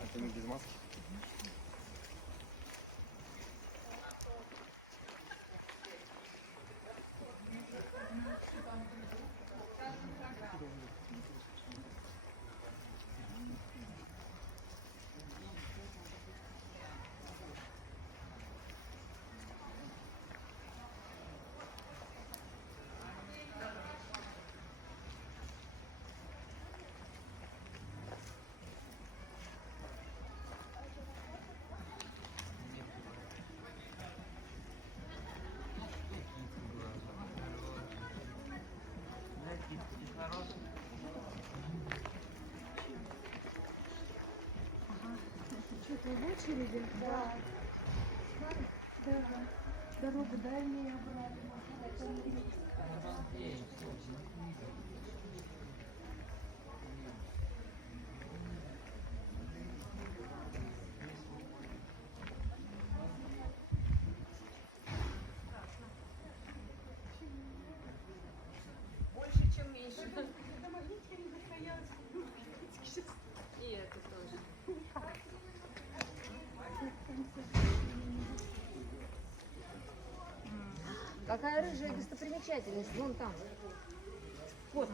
Это не без маски? Что-то в очереди? Да. Да. Дорогу дай мне обратно. Больше, чем меньше. И это тоже. Какая рыжая достопримечательность? Вон там. Вот.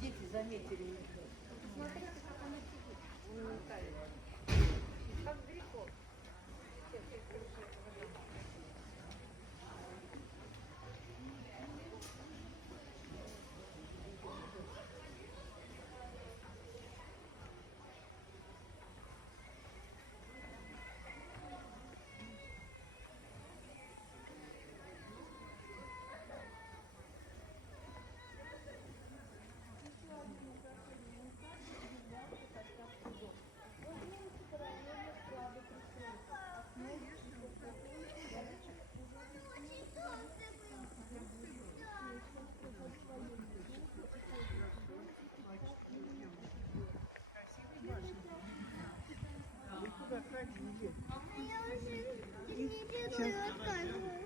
Дети заметили. Смотрите, как она сидит. Он не тает. Как грибок.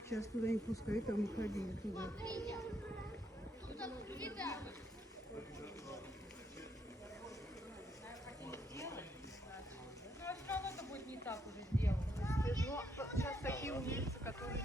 Сейчас туда не пускай, там уходили туда. Ну, а все равно это будет не так уже сделано. Но сейчас такие умельцы, которые